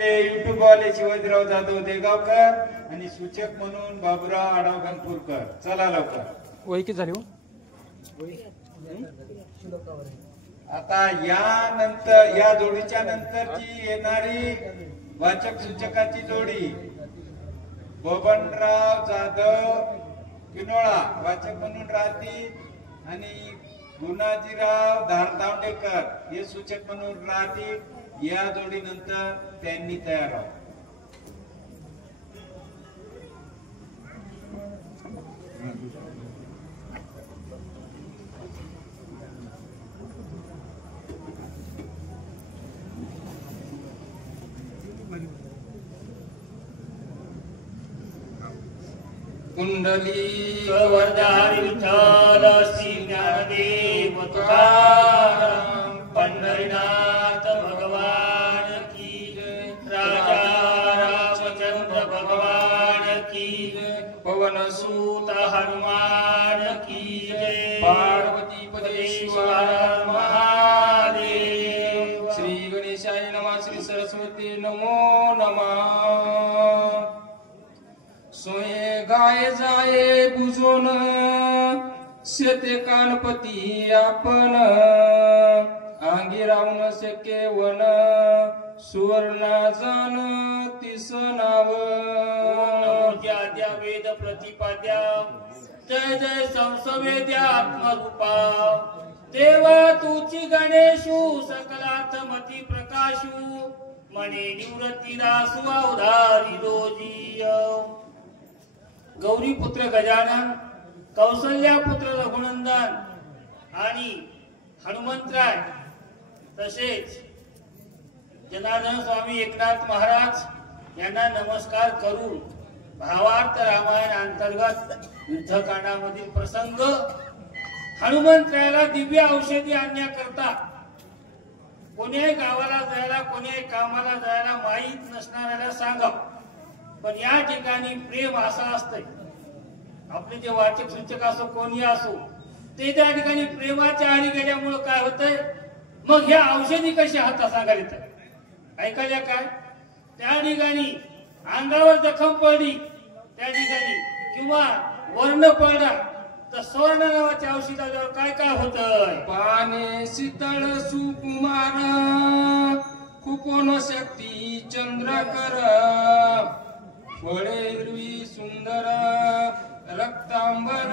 YouTube वाले शिवाजीराव जाधव देगावकर आणि सूचक म्हणून बाबूराव आढाव गणपूरकर. चला लवकर. वही किती झाली हो? आता यानंतर या जोडीच्या नंतरची येणारी वाचक सूचकाची जोडी बबनराव जाधव किनोळा वाचक म्हणून राहतील आणि गुणाजीराव धारदावडेकर हे सूचक म्हणून राहतील. या जोडीनंतर त्यांनी तयार व्हावं. कुंडली वरदारी विठ्ठल श्री ज्ञानदेव तुकाराम पंढरीनाथ भगवान की जय. राजा रामचंद्र भगवान की जय. पवन सूत हनुमान की जय. पार्वती पदेश्वर महादेव. श्री गणेशाय नमः. श्री सरस्वती नमो नमः. सोये गाय जाये गुजोन शेते कानपती आपण अंगी रावण शके वन सुवर्णा जाण तिस नाव. ज्या वेद प्रतिपाद्या जय जय संसवेद्या आत्मरूपा देवा तुची गणेशू सकलात मती प्रकाशू मने निवृत्ती दासु उधारी रोजी. गौरी पुत्र गजानन कौसल्या पुत्र रघुनंदन आणि हनुमंतराय तसेच जनार्दन स्वामी एकनाथ महाराज यांना नमस्कार करून भावार्थ रामायण अंतर्गत युद्धकांडामधील प्रसंग हनुमंतरायाला दिव्य औषधी आणण्याकरता कोण्याही गावाला जायला कोण्याही कामाला जायला माहीत नसणाऱ्याला सांगा. पण या ठिकाणी प्रेम असं असतंय आपले जे वाचक सूचक असो कोणी असो ते त्या ठिकाणी प्रेमाच्या आरी गेल्यामुळे काय होतंय मग ह्या औषधी कशी हाता सांगायला येतात ऐकायला काय त्या ठिकाणी अंगावर जखम पडली त्या ठिकाणी किंवा वर्ण पडला तर स्वर्ण नावाच्या औषधावर काय काय होतंय. पाने शीतळ सुकुमार कुपोन शक्ती चंद्रकर फळे हिरवी सुंदर रक्तांबर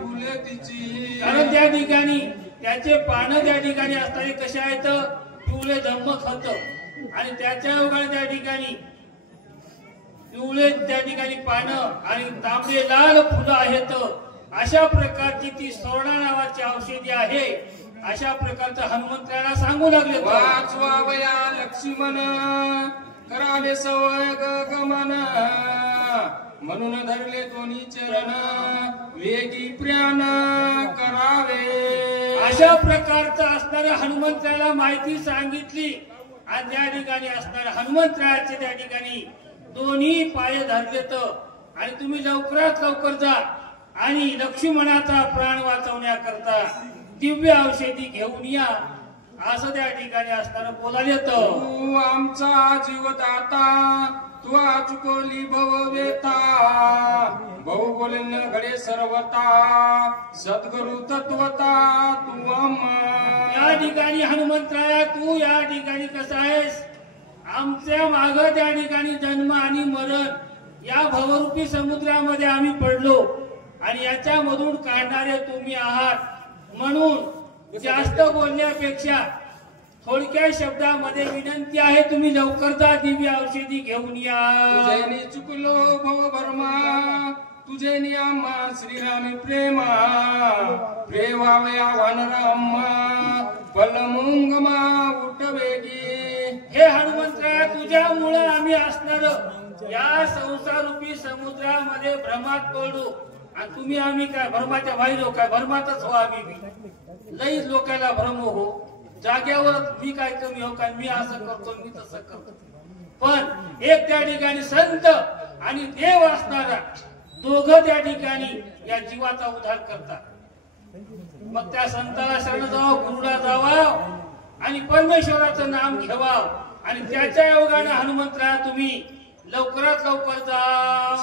फुले तिची. कारण त्या ठिकाणी त्याचे पानं त्या ठिकाणी असतात कसे आहेत पिवळे धम्मक होत आणि त्याच्या उघड त्या ठिकाणी पिवळे त्या ठिकाणी पानं आणि तांबडे लाल फुलं आहेत. अशा प्रकारची ती सोळा नावाची औषधी आहे. अशा प्रकारचं हनुमंतरायाला सांगू लागले. वाचवावया लक्ष्मण करावे सवय गमन म्हणून धरले दोन्ही चरण वेगी प्राण करावे. अशा प्रकारचं असणाऱ्या हनुमंतरायाला माहिती सांगितली आणि त्या ठिकाणी असणाऱ्या हनुमंतरायाचे त्या ठिकाणी दोन्ही पाय धरलेत आणि तुम्ही लवकरात लवकर जा आणि लक्ष्मणाचा प्राण वाचवण्याकरता दिव्य औषधी घेऊन या असं त्या ठिकाणी असताना बोलायला येतं. तू आमचा जीवदाता तू चुकवली भववेता भाऊ बोलण्य घडे सर्वता सद्गुरु तत्वता तू या ठिकाणी हनुमंतराया तू या ठिकाणी कसा आहेस आमच्या माग त्या ठिकाणी जन्म आणि मरण या भवरूपी समुद्रामध्ये आम्ही पडलो आणि याच्यामधून काढणारे तुम्ही आहात म्हणून जास्त बोलण्यापेक्षा थोडक्या शब्दामध्ये विनंती आहे तुम्ही लवकर जा दिव्य औषधी घेऊन या. तुझे चुकलो भव भरमा तुझे नियमा श्रीरामी प्रेमा प्रेवावया वानराम्मा पलमुंगमा उठवेगी. हे हनुमंतराया तुझ्यामुळे आम्ही असणार या संसारूपी समुद्रामध्ये भ्रमात पडलो आणि तुम्ही आम्ही काय भ्रमाच्या बाहेर हो काय भ्रमातच हो आम्ही लईच लोकांना भ्रम हो जाग्यावर मी काय कमी हो काय मी असं करतो मी तसं करतो. पण एक त्या ठिकाणी संत आणि देव असणारा दोघं त्या ठिकाणी या जीवाचा उद्धार करतात. मग त्या संताला शरण जावं गुरुला जावा आणि परमेश्वराचं नाम घ्यावा आणि त्याच्या योगाने हनुमंतराया तुम्ही लवकरात लवकर जा.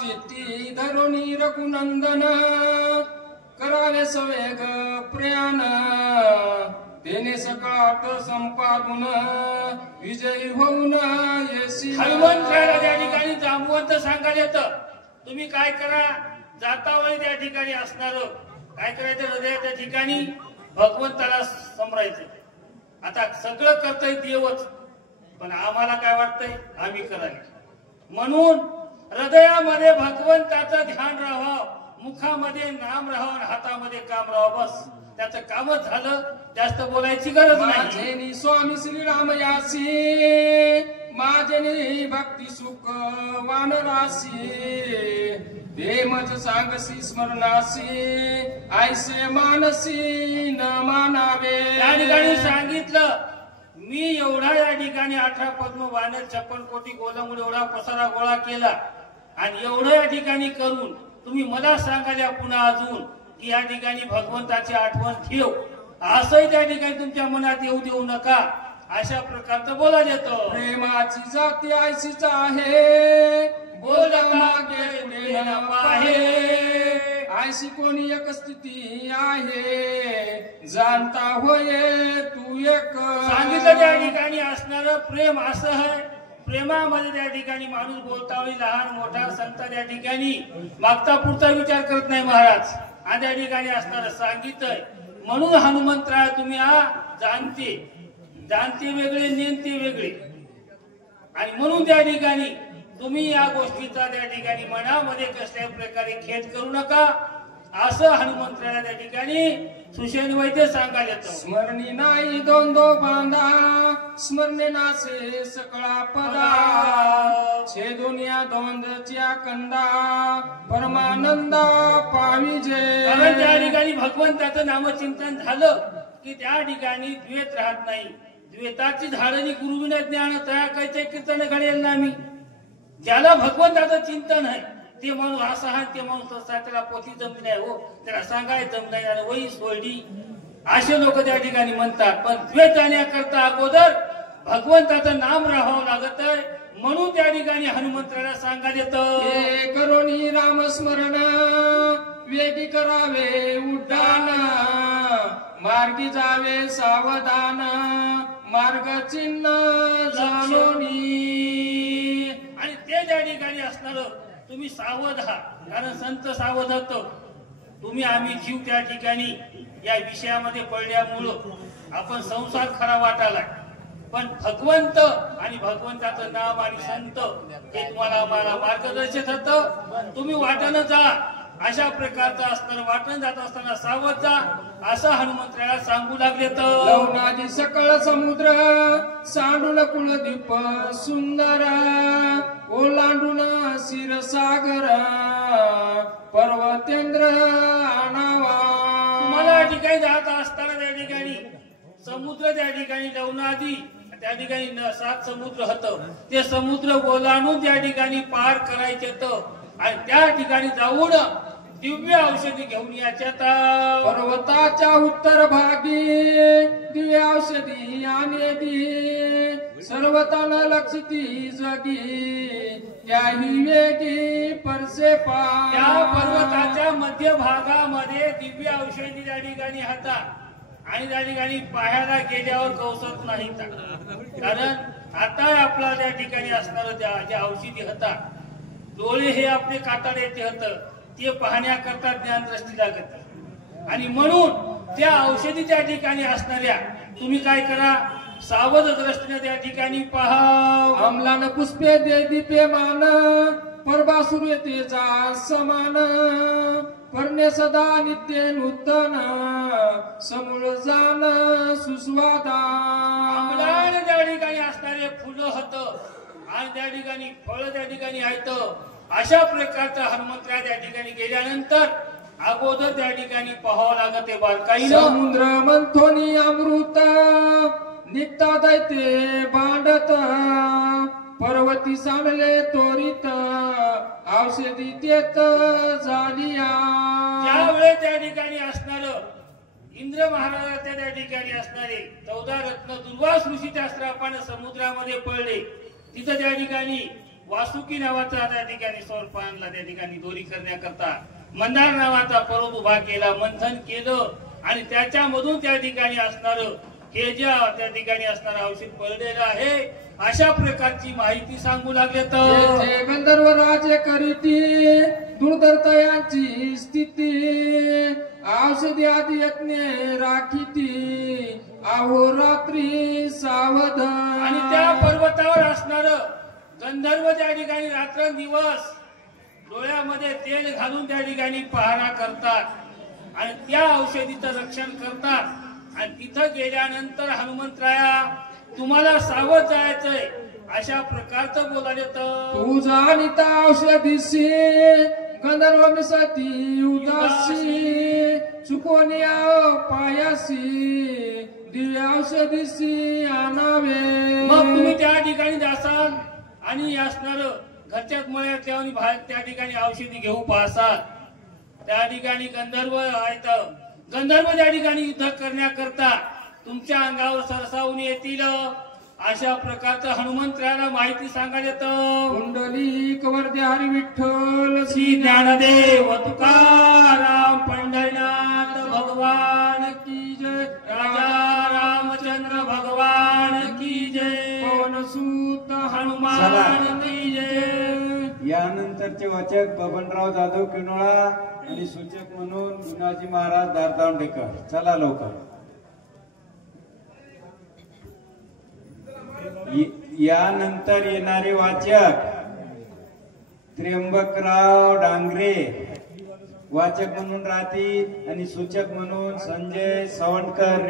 चित्ती धरुणी रघुनंदन करावे सवेग प्रयाण तेने सकळात संपादून विजयी होऊन येशी. हनुमंतरायाला त्या ठिकाणी जांबवंत सांगायला येतं. तुम्ही काय करा, जाता वेळी त्या ठिकाणी असणार काय करायचं, हृदयाच्या ठिकाणी भगवंताला समरायचं. आता सगळं करतंय देवच, पण आम्हाला काय वाटतंय आम्ही करायला. म्हणून हृदयामध्ये भगवंताचं ध्यान राहावं, मुखामध्ये नाम राहावं, हातामध्ये काम राहावं. बस त्याचं कामच झालं, जास्त बोलायची गरज नाही. माझेनी स्वामी श्रीराम यासी माझेनी भक्ती सुख वानरासी प्रेमच सांगसी स्मरणासी ऐसे मानसी न मानावे. या ठिकाणी सांगितलं मी एवढा या ठिकाणी 18 पद्म वानर 56 कोटी गोलमुळे एवढा पसारा गोळा केला आणि एवढं या ठिकाणी करून तुम्ही मला सांगायला पुन्हा अजून की या ठिकाणी भगवंताची आठवण ठेव, असंही त्या ठिकाणी तुमच्या मनात येऊ देऊ नका. अशा प्रकारचं बोला देतो. प्रेमाची जाती ऐशीच आहे बोल मागे पुढे न पाहे ऐशी कोणी एक स्थिती आहे जाणता होय तू एक. सांगितलं त्या ठिकाणी असणार प्रेम असं आहे. प्रेमामध्ये त्या ठिकाणी माणूस बोलता वेळी लहान मोठा संत त्या ठिकाणी मागता पुढचा विचार करत नाही महाराज. आणि त्या ठिकाणी असणार सांगितलंय. म्हणून हनुमंतराय तुम्ही जाणते वेगळे नेणते वेगळे, आणि म्हणून त्या ठिकाणी तुम्ही या गोष्टीचा त्या ठिकाणी मनामध्ये कसल्याही प्रकारे खेद करू नका, असं हनुमंतराया त्या ठिकाणी सुशेन वैद्य सांगायला येतं. स्मरणी नाही दोन बांधा स्मरणे नासे सकळा पदा छे दुनिया दोंदच्या कंदा परमानंदा पाविजे. कारण त्या ठिकाणी भगवंताचं नामचिंतन झालं की त्या ठिकाणी द्वेत राहत नाही. द्वेताची झाडणी गुरुविना ज्ञान तया कायचे कीर्तन घडेल ना. मी ज्याला भगवंताचं चिंतन आहे ते माणूस असा आहे, ते माणूस तसा, त्याला पोथी जमली नाही हो, त्याला सांगाय जम नाही आणि वही सोडली असे लोक त्या ठिकाणी म्हणतात. पण द्वेत जाण्याकरता अगोदर भगवंताचं नाम राहावं लागत आहे. म्हणून त्या ठिकाणी हनुमंतराला सांगायला येतं करोनी रामस्मरण वेगी करावे उड्डाण मार्गी जावे सावधान मार्ग चिन्ह जाणोनी. आणि ते त्या ठिकाणी असणार तुम्ही सावध आहात, कारण संत सावध होतो. तुम्ही आम्ही जीव त्या ठिकाणी या विषयामध्ये पडल्यामुळं आपण संसार खरा वाटालाय, पण भगवंत आणि भगवंताचं नाम आणि संत हे तुम्हाला आम्हाला मार्गदर्शक होतं. तुम्ही वाटणं जा, अशा प्रकारचं असताना वाटण जात असताना सावध जा, असं हनुमंतराला सांगू लागले. तर लवनादी सकळ समुद्र सांडून कुळदीप सुंदर ओलांडून क्षीरसागर पर्वतेंद्र आणावा. तुम्हाला या ठिकाणी जात असताना त्या ठिकाणी समुद्र त्या ठिकाणी लवनादी त्या ठिकाणी 7 समुद्र होतं. ते समुद्र ओलांडून त्या ठिकाणी पार करायचे आणि त्या ठिकाणी जाऊन दिव्य औषधी घेऊन याच्यात. पर्वताच्या उत्तर भागी दिव्य औषधी आणि सर्वतान लक्षिती जगी त्याही वेगी परसे पा. त्या पर्वताच्या मध्य भागामध्ये दिव्य औषधी त्या ठिकाणी हातात आणि त्या ठिकाणी पाहायला गेल्यावर कौसत नाही, कारण आता आपला त्या ठिकाणी असणार ज्या औषधी होतात डोळे हे आपले काटार येते होतं ते पाहण्याकरता ज्ञान दृष्टी लागत. आणि म्हणून त्या औषधी त्या ठिकाणी असणाऱ्या तुम्ही काय करा, सावध दृष्टीने त्या ठिकाणी पहा. अमलान पुष्पे दे दीपे मान परबासुर तेजा समान परणे सदा नित्य नूतन समूळ जाण सुस्वादा. अमलान त्या ठिकाणी असणारे फुलं होतं आणि त्या ठिकाणी फळ त्या ठिकाणी आहेत. अशा प्रकारचा हनुमंतराय त्या ठिकाणी गेल्यानंतर अगोदर त्या ठिकाणी पाहावं लागत आहे बारकाईनं. समुद्र मंथोनी अमृत निघता दैते बांडत पर्वती सांडले तोरित औषधी तेत झालिया. त्यावेळेस त्या ठिकाणी असणार इंद्र महाराजाच्या त्या ठिकाणी असणारे 14 रत्न दुर्वास ऋषी त्या श्रापाने समुद्रामध्ये पडले. तिथं त्या ठिकाणी वासुकी नावाचा त्या ठिकाणी सर्पांना त्या ठिकाणी दोरी करण्याकरता मंदार नावाचा पर्वत उभा केला, मंथन केलं आणि त्याच्यामधून त्या ठिकाणी असणार हे ज्या त्या ठिकाणी असणार औषध पडलेलं आहे अशा प्रकारची माहिती सांगू लागले. तर येथे गंधर्व राजे करीती दुर्धरतयांची स्थिती औषधी आदी यज्ञ राखीती अहोरात्री सावध. आणि त्या पर्वतावर असणार गंधर्व त्या ठिकाणी रात्रंदिवस डोळ्यामध्ये तेल घालून त्या ठिकाणी पहारा करतात आणि त्या औषधीचं रक्षण करतात. आणि तिथं गेल्यानंतर हनुमंतराया तुम्हाला सावध जायचंय अशा प्रकारचं बोलाले. तर तू जाणीता औषधीशी गंधर्व मिसती उदासी चुकोनी पायासी दिव्य औषधीशी आणावे. मग तुम्ही त्या ठिकाणी जासाल आणि असणार घरच्याच मळ्यातल्या आणि बाहेर त्या ठिकाणी औषधी घेऊ पाहसाल. त्या ठिकाणी गंधर्व आहेत, गंधर्व त्या ठिकाणी युद्ध करण्याकरता तुमच्या अंगावर सरसावून येतील अशा प्रकारचं हनुमंतराला माहिती सांगायला येतं. कुंडली कवर्दे हरी विठ्ठल श्री ज्ञानदेव तुकाराम पंढरीनाथ भगवान की जय. राजा रामचंद्र भगवान की जय. पवन सूत हनुमान की जय. यानंतरचे वाचक बबनराव जाधव किनोळा आणि सूचक म्हणून गुणाजी महाराज दारदावडेकर. चला लवकर. यानंतर येणारे वाचक त्र्यंबकराव डांगरे वाचक म्हणून राहतील आणि सूचक म्हणून संजय सवंडकर.